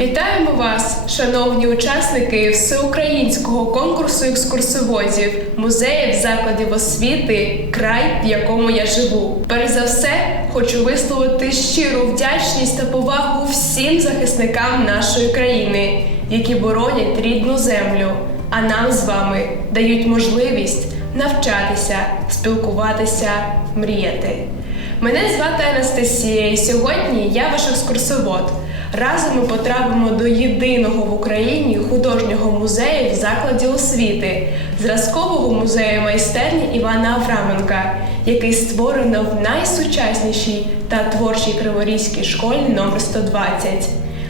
Вітаємо вас, шановні учасники всеукраїнського конкурсу екскурсоводів, музеїв, закладів освіти, край, в якому я живу. Перш за все, хочу висловити щиру вдячність та повагу всім захисникам нашої країни, які боронять рідну землю, а нам з вами дають можливість навчатися, спілкуватися, мріяти. Мене звати Анастасія, і сьогодні я ваш екскурсовод. Разом ми потрапимо до єдиного в Україні художнього музею в закладі освіти, зразкового музею майстерні Івана Авраменка, який створено в найсучаснішій та творчій криворізькій школі номер 120.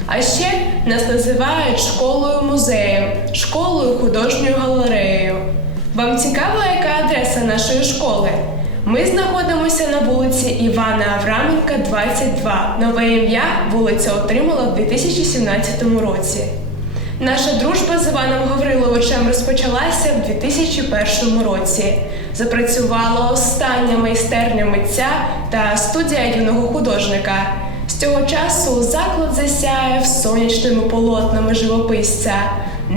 А ще нас називають школою музеєм, школою художньою галереєю. Вам цікава, яка адреса нашої школи? Ми знаходимося на вулиці Івана Авраменка, 22. Нове ім'я вулиця отримала в 2017 році. Наша дружба з Іваном Гавриловичем розпочалася в 2001 році. Запрацювала остання майстерня митця та студія юного художника. З цього часу заклад засяяв сонячними полотнами живописця.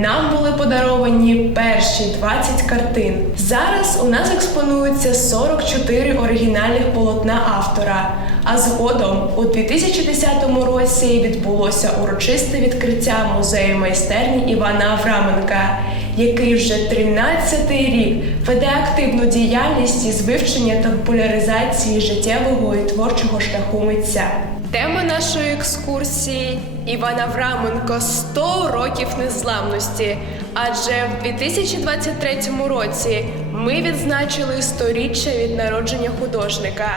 Нам були подаровані перші 20 картин. Зараз у нас експонується 44 оригінальних полотна автора. А згодом у 2010 році відбулося урочисте відкриття музею майстерні Івана Авраменка, який вже 13-й рік веде активну діяльність із вивчення та популяризації життєвого і творчого шляху митця. Тема нашої екскурсії Іван Авраменко 100 років незламності. Адже в 2023 році ми відзначили сторіччя від народження художника.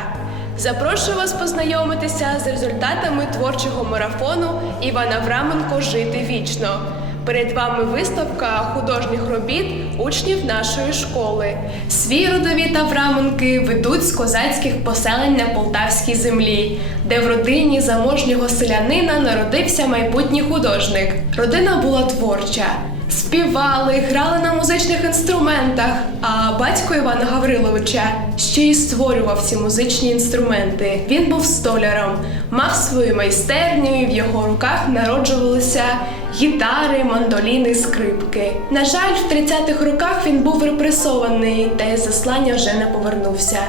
Запрошую вас познайомитися з результатами творчого марафону Іван Авраменко Жити вічно. Перед вами виставка художніх робіт учнів нашої школи. Свій родовід Авраменки ведуть з козацьких поселень на полтавській землі, де в родині заможнього селянина народився майбутній художник. Родина була творча. Співали, грали на музичних інструментах, а батько Івана Гавриловича ще й створював ці музичні інструменти. Він був столяром, мав свою майстерню, і в його руках народжувалися гітари, мандоліни, скрипки. На жаль, в 30-х роках він був репресований та із заслання вже не повернувся.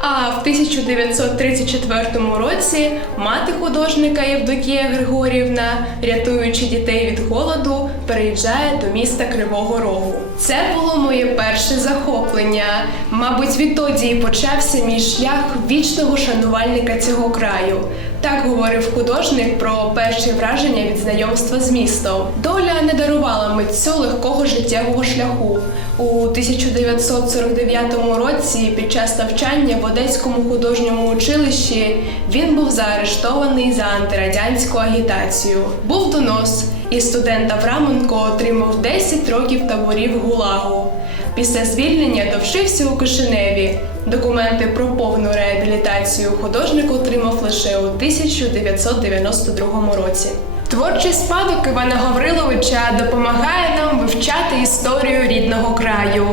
А в 1934 році мати художника Євдокія Григорівна, рятуючи дітей від голоду, переїжджає до міста Кривого Рогу. Це було моє перше захоплення. Мабуть, відтоді і почався мій шлях вічного шанувальника цього краю. Так говорив художник про перші враження від знайомства з містом. Доля не дарувала митцю легкого життєвого шляху. У 1949 році під час навчання в Одеському художньому училищі він був заарештований за антирадянську агітацію. Був донос, і студент Авраменко отримав 10 років таборів ГУЛАГу. Після звільнення довчився у Кишиневі. Документи про повну реабілітацію художник отримав лише у 1992 році. Творчий спадок Івана Гавриловича допомагає нам вивчати історію рідного краю.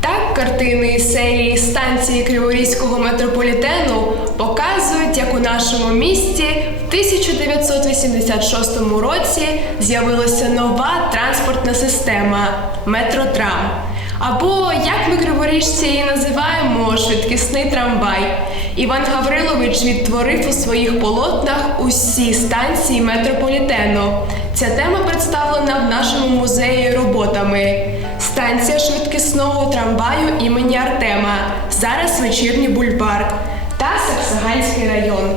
Так, картини із серії станції Криворізького метрополітену показують, як у нашому місті в 1986 році з'явилася нова транспортна система метротрам. Або, як ми криворіжці її називаємо, швидкісний трамвай. Іван Гаврилович відтворив у своїх полотнах усі станції метрополітену. Ця тема представлена в нашому музеї роботами. Станція швидкісного трамваю імені Артема. Зараз вечірній бульвар та Саксаганський район.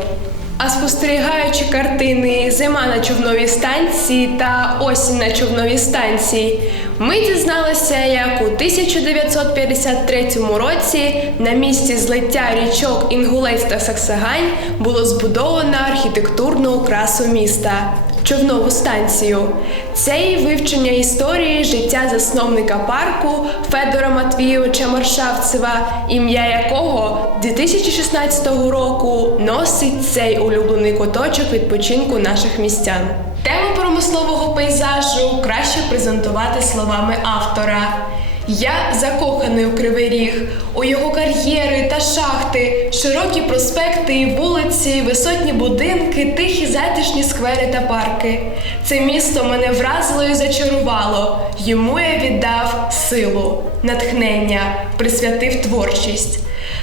А спостерігаючи картини Зима на човновій станції та Осінь на човновій станції, ми дізналися, як у 1953 році на місці злиття річок Інгулець та Саксагань було збудовано архітектурну окрасу міста. Човнову станцію. Це і вивчення історії життя засновника парку Федора Матвійовича Маршавцева, ім'я якого 2016 року носить цей улюблений куточок відпочинку наших містян. Тему промислового пейзажу краще презентувати словами автора. Я закоханий у кривий ріг, у його кар'єри та шахти, широкі проспекти і вулиці, висотні будинки, тихі затишні сквери та парки. Це місто мене вразило і зачарувало. Йому я віддав силу, натхнення, присвятив творчість.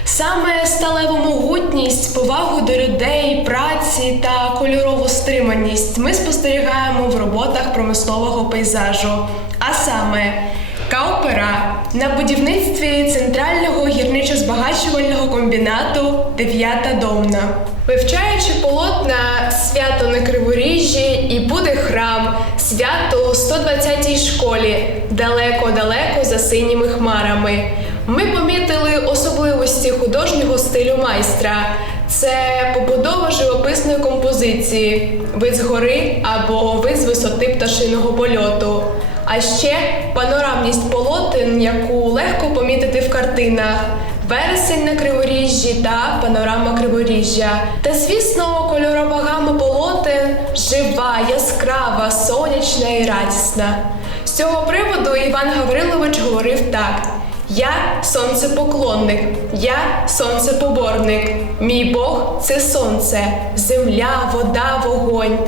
Саме сталеву могутність, повагу до людей, праці та кольорову стриманість ми спостерігаємо в роботах промислового пейзажу. А саме Каупера на будівництві центрального гірничо-збагачувального комбінату Дев'ята домна. Вивчаючи полотна свято на Криворіжжі і буде храм, свято у 120-й школі, далеко-далеко за синіми хмарами. Ми помітили особливості художнього стилю майстра. Це побудова живописної композиції, вид згори або вид з висоти пташиного польоту. А ще панорамність полотен, яку легко помітити в картинах. Вересень на криворіжжі та панорама криворіжжя. Та звісно, кольорова гама полотен жива, яскрава, сонячна і радісна. З цього приводу Іван Гаврилович говорив так: Я сонцепоклонник, я сонцепоборник. Мій Бог це сонце, земля, вода, вогонь.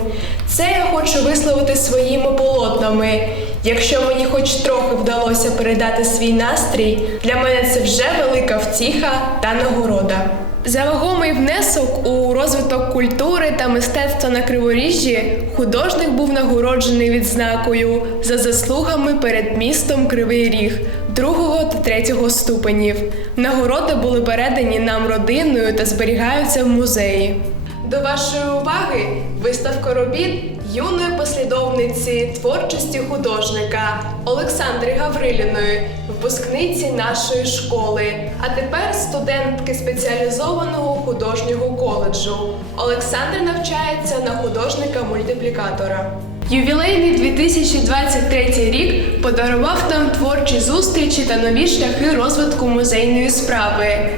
Це я хочу висловити своїми полотнами. Якщо мені хоч трохи вдалося передати свій настрій, для мене це вже велика втіха та нагорода. За вагомий внесок у розвиток культури та мистецтва на Криворіжжі художник був нагороджений відзнакою за заслугами перед містом Кривий Ріг другого та третього ступенів. Нагороди були передані нам родиною та зберігаються в музеї. До вашої уваги виставка робіт юної послідовниці творчості художника Олександри Гавриліної, випускниці нашої школи, а тепер студентки спеціалізованого художнього коледжу. Олександр навчається на художника-мультиплікатора. Ювілейний 2023 рік подарував нам творчі зустрічі та нові шляхи розвитку музейної справи.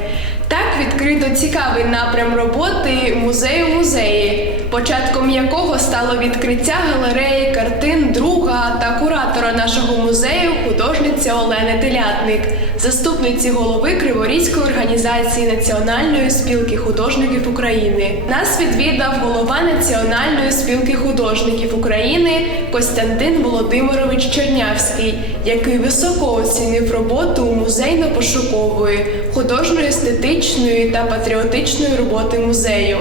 Так відкрито цікавий напрям роботи музею музеї, початком якого стало відкриття галереї картин друга та куратора нашого музею художниця Олени Телятник, заступниці голови Криворізької організації Національної спілки художників України. Нас відвідав голова Національної спілки художників України Костянтин Володимирович Чернявський, який високо оцінив роботу музейно-пошукової, художньо-естетичної та патріотичної роботи музею.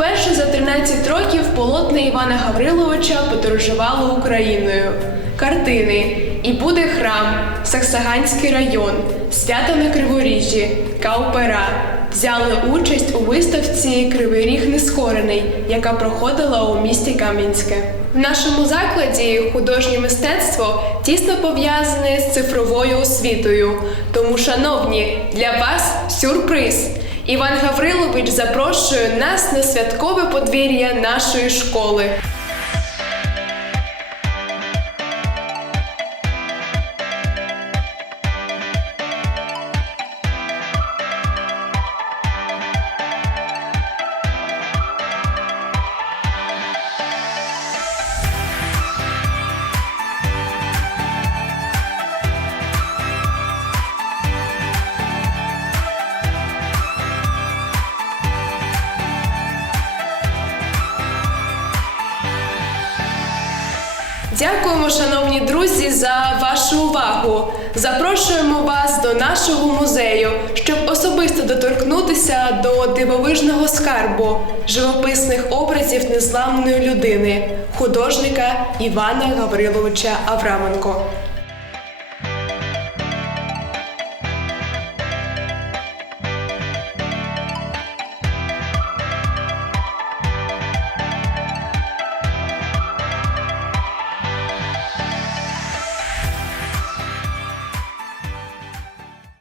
Вперше за 13 років полотна Івана Гавриловича подорожувало Україною. Картини І буде храм, Саксаганський район, Свято на Криворіжжі, Каупера взяли участь у виставці Кривий Ріг Нескорений, яка проходила у місті Кам'янське. В нашому закладі художнє мистецтво тісно пов'язане з цифровою освітою. Тому, шановні, для вас сюрприз. Іван Гаврилович запрошує нас на святкове подвір'я нашої школи. Дякуємо, шановні друзі, за вашу увагу. Запрошуємо вас до нашого музею, щоб особисто доторкнутися до дивовижного скарбу живописних образів незламної людини, художника Івана Гавриловича Авраменко.